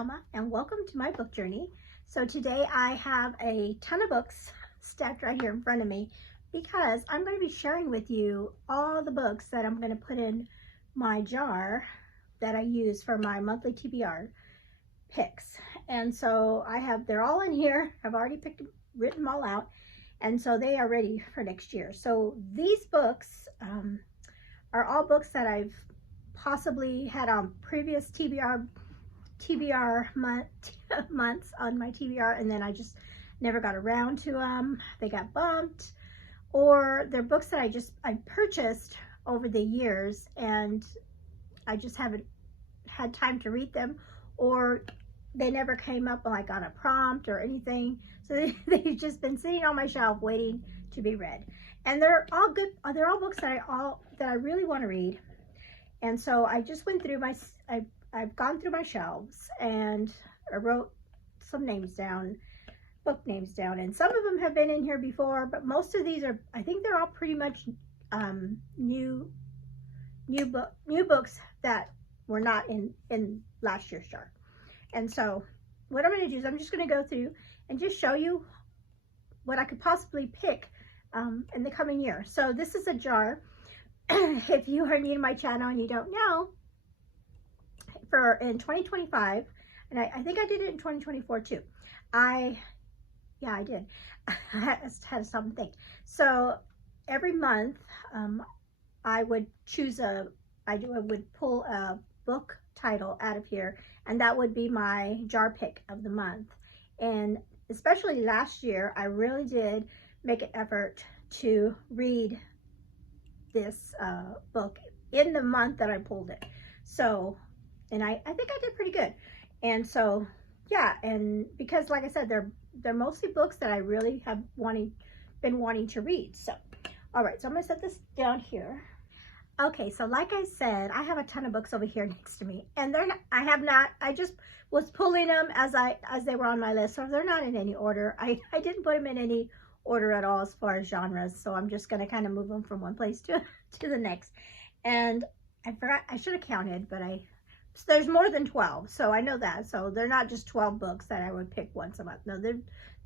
Alma and welcome to my book journey. So today I have a ton of books stacked right here in front of me because I'm going to be sharing with you all the books that I'm going to put in my jar that I use for my monthly TBR picks. And so they're all in here. I've already written them all out, and so they are ready for next year. So these books are all books that I've possibly had on previous TBR months on my TBR, and then I just never got around to them. They got bumped, or they're books that I purchased over the years and I just haven't had time to read them, or they never came up like on a prompt or anything. So they've just been sitting on my shelf waiting to be read. And they're all good. They're all books that I really want to read. And so I just went through I've gone through my shelves and I wrote some names down, book names down, and some of them have been in here before, but most of these I think they're all pretty much new books that were not in last year's jar. And so what I'm going to do is I'm just going to go through and just show you what I could possibly pick in the coming year. So this is a jar. If you are new to my channel and you don't know, in 2025, and I think I did it in 2024 too. I did. I had to stop and think. So every month, I would would pull a book title out of here, and that would be my jar pick of the month. And especially last year, I really did make an effort to read this book in the month that I pulled it. So, and I think I did pretty good. And so, yeah, and because like I said, they're mostly books that I really have been wanting to read. So, all right, so I'm gonna set this down here. Okay, so like I said, I have a ton of books over here next to me, and I just was pulling them as they were on my list, so they're not in any order. I didn't put them in any order at all as far as genres, so I'm just gonna kind of move them from one place to the next. And I forgot, I should have counted, but so there's more than 12, so I know that. So they're not just 12 books that I would pick once a month. No,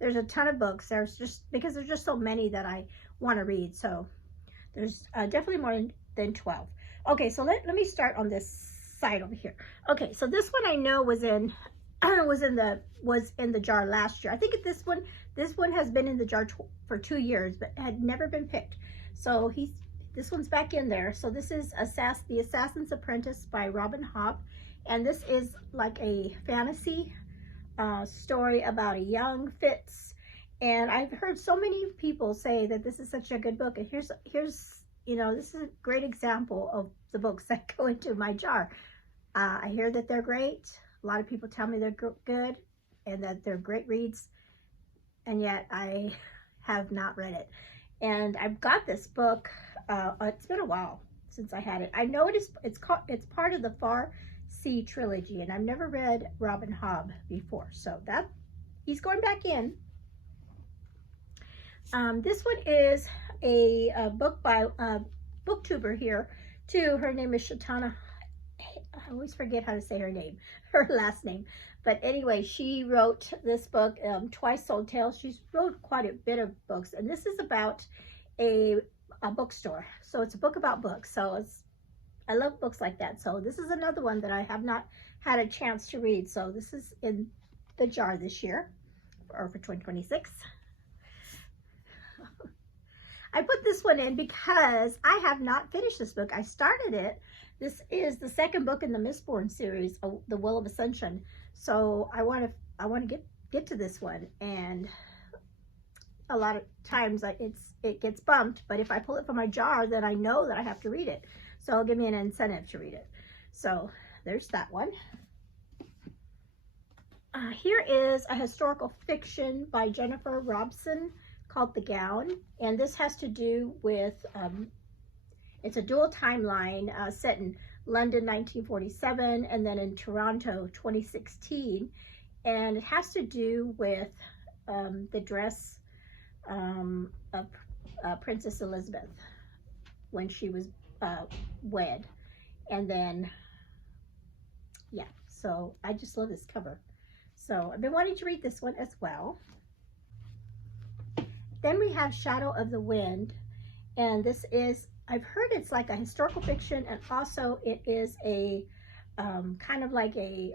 there's a ton of books. There's just, because there's just so many that I want to read. So there's definitely more than 12. Okay, so let me start on this side over here. Okay, so this one I know was in the jar last year. I think this one has been in the jar for 2 years, but had never been picked. So this one's back in there. So this is The Assassin's Apprentice by Robin Hobb. And this is like a fantasy story about a young Fitz. And I've heard so many people say that this is such a good book. And here's this is a great example of the books that go into my jar. I hear that they're great. A lot of people tell me they're good and that they're great reads. And yet I have not read it. And I've got this book. It's been a while since I had it. I know it's part of the Far Sea trilogy, and I've never read Robin Hobb before, so he's going back in. This one is a book by booktuber here too. Her name is Shatana. I always forget how to say her last name. But anyway, she wrote this book, Twice Sold Tales. She's wrote quite a bit of books, and this is about a bookstore. So it's a book about books. So I love books like that. So this is another one that I have not had a chance to read. So this is in the jar this year, or for 2026. I put this one in because I have not finished this book. I started it. This is the second book in the Mistborn series, The Will of Ascension. So I want to get to this one, and a lot of times it gets bumped, but if I pull it from my jar, then I know that I have to read it. So it'll give me an incentive to read it. So there's that one. Here is a historical fiction by Jennifer Robson called The Gown. And this has to do with, it's a dual timeline set in London 1947 and then in Toronto 2016. And it has to do with the dress of Princess Elizabeth when she was wed. And then, yeah, So I just love this cover. So I've been wanting to read this one as well. Then we have Shadow of the Wind, and this is, I've heard it's like a historical fiction, and also it is a kind of like a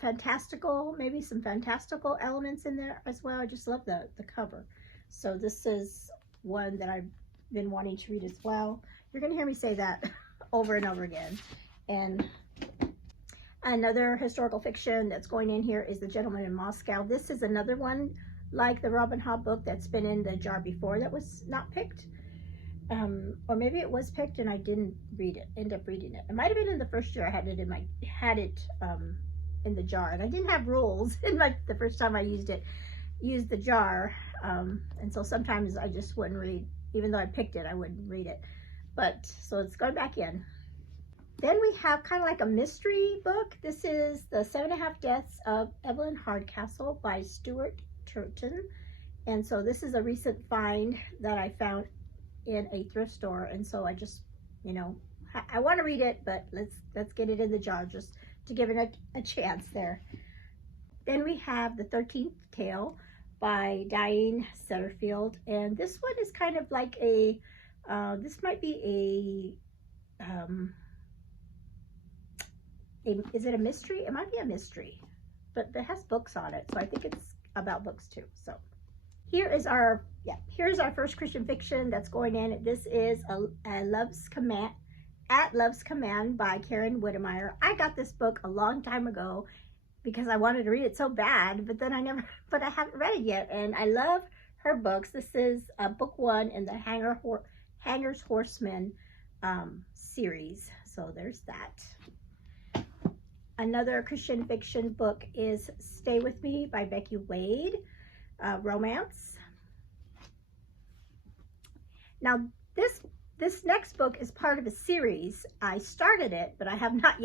fantastical, maybe some fantastical elements in there as well. I just love the cover. So this is one that I've been wanting to read as well. You're going to hear me say that over and over again. And another historical fiction that's going in here is The Gentleman in Moscow. This is another one like the Robin Hobb book that's been in the jar before that was not picked. Or maybe it was picked and I didn't end up reading it. It might have been in the first year I had it in the jar, and I didn't have rules in the first time I used the jar, and so sometimes I just wouldn't read, even though I picked it, I wouldn't read it. But so it's going back in. Then we have kind of like a mystery book. This is The 7.5 Deaths of Evelyn Hardcastle by Stuart Turton, and so this is a recent find that I found in a thrift store, and so I just, you know, I want to read it, but let's get it in the jar just to give it a chance there. Then we have The 13th Tale by Diane Setterfield, and this one is kind of like a this might be is it a mystery? It might be a mystery, but it has books on it, so I think it's about books too. So here's our first Christian fiction that's going in. This is At Love's Command by Karen Whittemire. I got this book a long time ago because I wanted to read it so bad, but then I haven't read it yet, and I love her books. This is book 1 in the Hanger's Horsemen series. So there's that. Another Christian fiction book is Stay With Me by Becky Wade, romance. Now this next book is part of a series. I started it, but I have not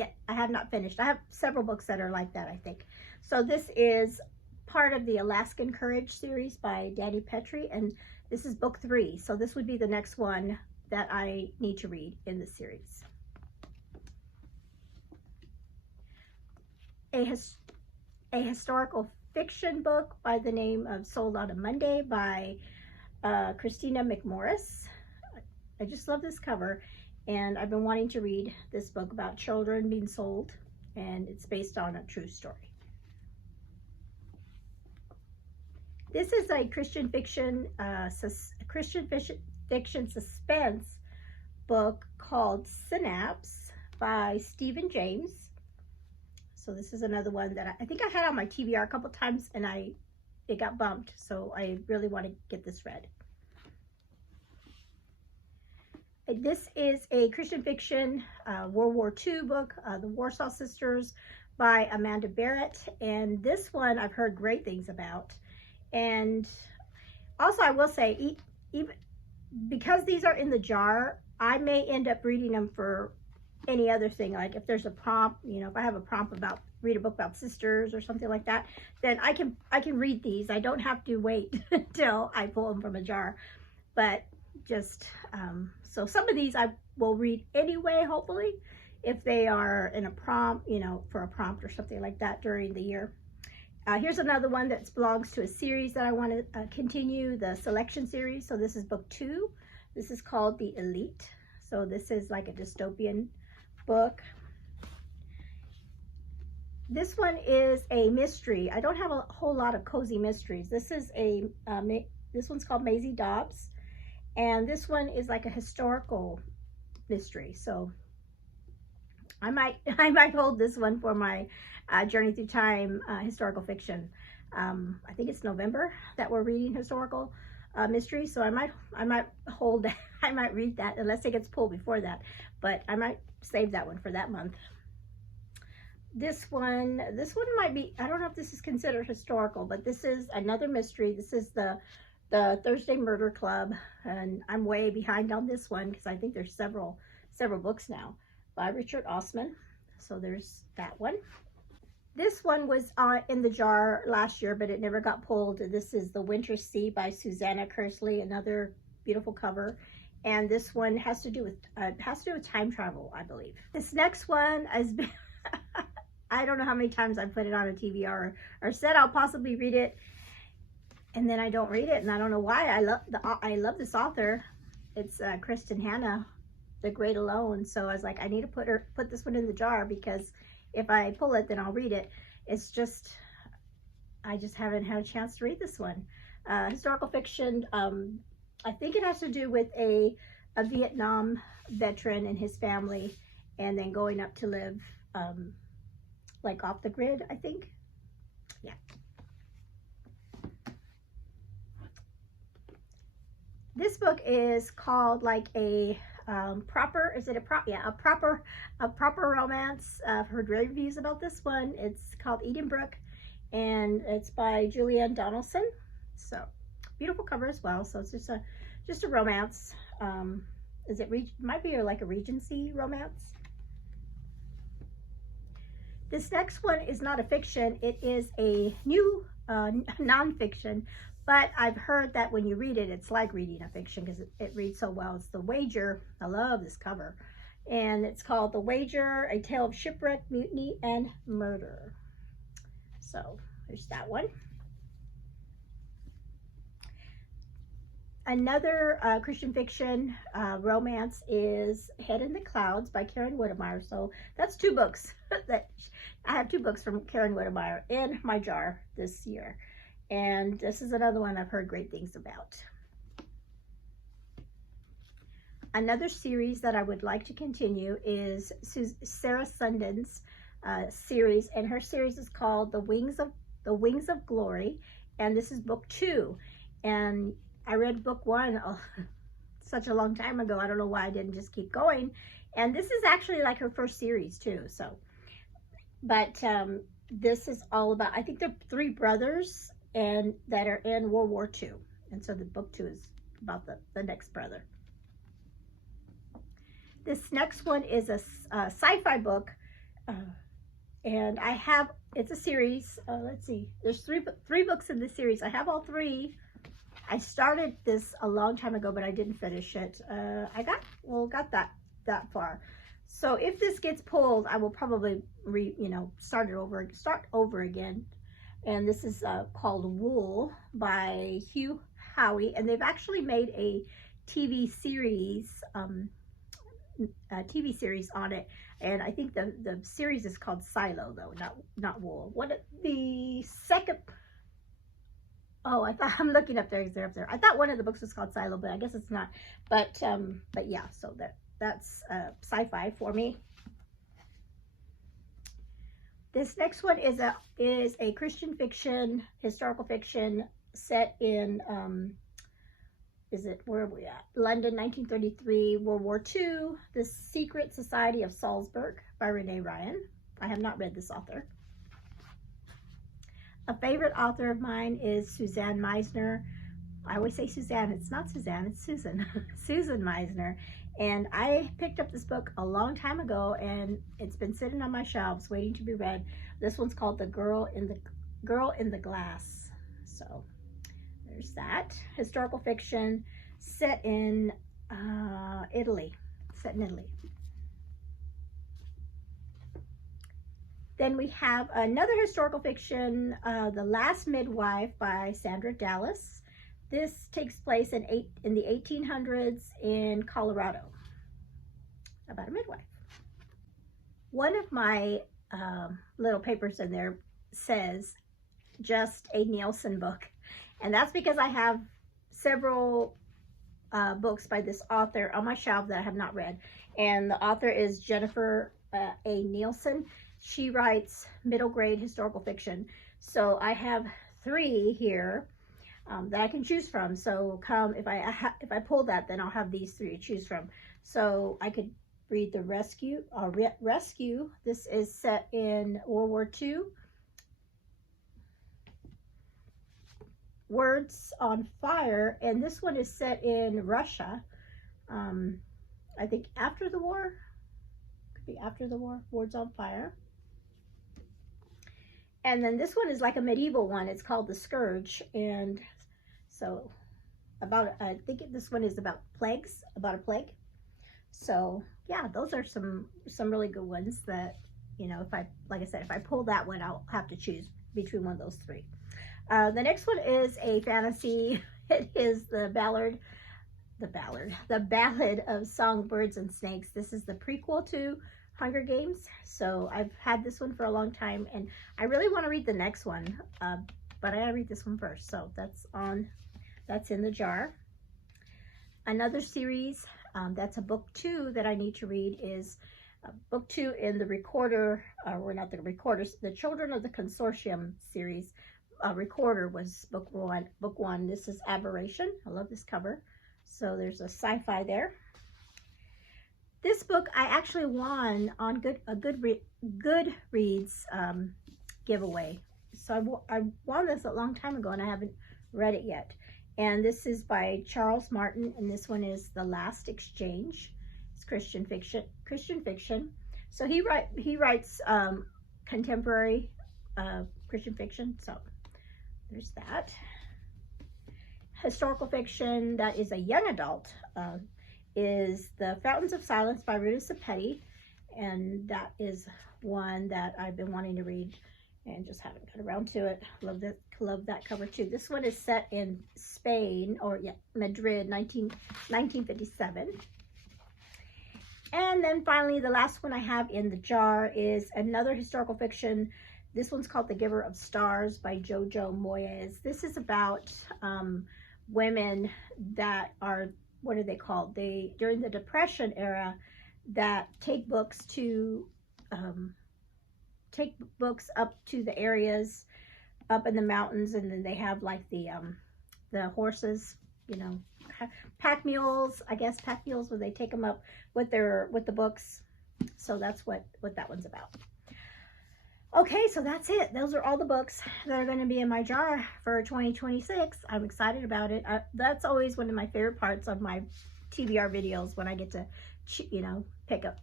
finished. I have several books that are like that, I think. So this is part of the Alaskan Courage series by Danny Petrie, and this is book 3. So this would be the next one that I need to read in the series. A historical fiction book by the name of Sold on a Monday by Christina McMorris. I just love this cover, and I've been wanting to read this book about children being sold, and it's based on a true story. This is a Christian fiction suspense book called Synapse by Stephen James. So this is another one that I think I had on my TBR a couple times, and it got bumped, so I really want to get this read. This is a Christian fiction World War II book, The Warsaw Sisters by Amanda Barrett, and this one I've heard great things about. And also I will say, even because these are in the jar, I may end up reading them for any other thing. Like if there's a prompt, you know, if I have a prompt about read a book about sisters or something like that, then I can read these. I don't have to wait until I pull them from a jar. But just so some of these I will read anyway, hopefully, if they are in a prompt, you know, for a prompt or something like that during the year. Here's another one that belongs to a series that I want to continue, the Selection series. So this is book 2. This is called The Elite. So this is like a dystopian book. This one is a mystery. I don't have a whole lot of cozy mysteries. This is this one's called Maisie Dobbs, and this one is like a historical mystery. So I might hold this one for my Journey Through Time historical fiction. I think it's November that we're reading historical mystery, so I might hold that. I might read that unless it gets pulled before that, but I might save that one for that month. This one might be, I don't know if this is considered historical, but this is another mystery. This is the Thursday Murder Club, and I'm way behind on this one because I think there's several books now by Richard Osman. So there's that one. This one was in the jar last year, but it never got pulled. This is The Winter Sea by Susanna Kersley, another beautiful cover. And this one has to do with time travel, I believe. This next one has been I don't know how many times I've put it on a TV or said I'll possibly read it, and then I don't read it, and I don't know why. I love this author. It's Kristen Hanna, The Great Alone. So I was like, I need to put this one in the jar, because if I pull it, then I'll read it. It's just, I just haven't had a chance to read this one. Historical fiction. I think it has to do with a Vietnam veteran and his family, and then going up to live like off the grid, I think. Yeah. This book is called like a proper, is it a prop? Yeah, a proper romance. I've heard reviews about this one. It's called Edenbrook, and it's by Julianne Donaldson. So beautiful cover as well. So it's just a romance. Is it might be like a Regency romance. This next one is not a fiction. It is a new nonfiction, but I've heard that when you read it, it's like reading a fiction because it reads so well. It's The Wager. I love this cover. And it's called The Wager, A Tale of Shipwreck, Mutiny, and Murder. So there's that one. Another Christian fiction romance is Head in the Clouds by Karen Whittemire. So that's two books. I have two books from Karen Whittemire in my jar this year. And this is another one I've heard great things about. Another series that I would like to continue is Sarah Sunden's series, and her series is called The Wings of Glory, and this is book 2. And I read book 1 such a long time ago. I don't know why I didn't just keep going. And this is actually like her first series too. So, but this is all about, I think they're 3 brothers and that are in World War II. And so the book 2 is about the next brother. This next one is a sci-fi book. And it's a series. Let's see, there's three books in this series. I have all 3. I started this a long time ago, but I didn't finish it. I got that far. So if this gets pulled, I will probably start over again. And this is called Wool by Hugh Howey, and they've actually made a TV series on it. And I think the series is called Silo, though, not Wool. The second? Oh, I'm looking up there. They're up there. I thought one of the books was called Silo, but I guess it's not. But yeah, so that's sci-fi for me. This next one is a Christian fiction, historical fiction set in where are we at? London, 1933, World War II. The Secret Society of Salzburg by Renee Ryan. I have not read this author. A favorite author of mine is Suzanne Meisner. I always say Suzanne. It's not Suzanne, it's Susan. Susan Meisner. And I picked up this book a long time ago, and it's been sitting on my shelves waiting to be read. This one's called The Girl in the Glass. So there's that. Historical fiction set in Italy. Then we have another historical fiction, The Last Midwife by Sandra Dallas. This takes place in the 1800s in Colorado, about a midwife. One of my little papers in there says just a Nielsen book, and that's because I have several books by this author on my shelf that I have not read, and the author is Jennifer A. Nielsen. She writes middle grade historical fiction, so I have 3 here that I can choose from. So if I pull that, then I'll have these 3 to choose from. So I could read The Rescue. Rescue. This is set in World War II. Words on Fire, and this one is set in Russia. I think after the war. Could be after the war. Words on Fire. And then this one is like a medieval one. It's called The Scourge. And so I think this one is about plagues, about a plague. So yeah, those are some really good ones that you know, if I, like I said, if I pull that one, I'll have to choose between one of those three. The next one is a fantasy. It is the Ballad of Songbirds and Snakes. This is the prequel to Hunger Games. So I've had this one for a long time, and I really want to read the next one, but I gotta read this one first. So that's in the jar. Another series, that's a book 2 that I need to read, is book 2 in the Recorder, or not the Recorders, the Children of the Consortium series. Recorder was book 1. This is Aberration. I love this cover. So there's a sci-fi there. This book I actually won on Goodreads giveaway. So I won this a long time ago, and I haven't read it yet. And this is by Charles Martin, and this one is The Last Exchange. It's Christian fiction. So he writes contemporary Christian fiction. So there's that. Historical fiction that is a young adult is The Fountains of Silence by Rita Sepetty, and that is one that I've been wanting to read and just haven't got around to it. Love that cover too. This one is set in Spain, or yeah, Madrid, 1957. And then finally, the last one I have in the jar is another historical fiction. This one's called The Giver of Stars by Jojo Moyes. This is about women that are, what are they called? During the Depression era, that take books up to the areas up in the mountains, and then they have like the horses, you know, pack mules, where they take them up with the books. So that's what that one's about. Okay, so that's it. Those are all the books that are going to be in my jar for 2026. I'm excited about it. That's always one of my favorite parts of my TBR videos, when I get to, you know, pick a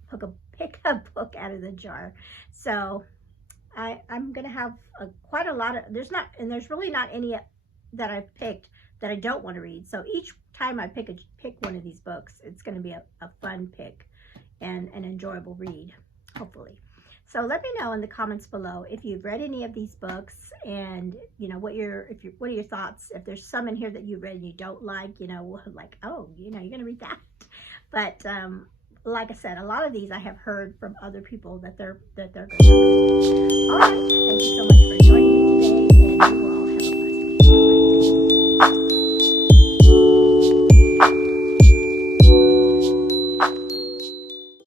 book out of the jar. So I'm going to have quite a lot of, there's really not any that I've picked that I don't want to read. So each time I pick one of these books, it's going to be a fun pick and an enjoyable read, hopefully. So let me know in the comments below if you've read any of these books, and you know what are your thoughts. If there's some in here that you read and you don't like, you know, like, oh, you know, you're gonna read that. But like I said, a lot of these I have heard from other people that they're good. All right, thank you so much for joining me.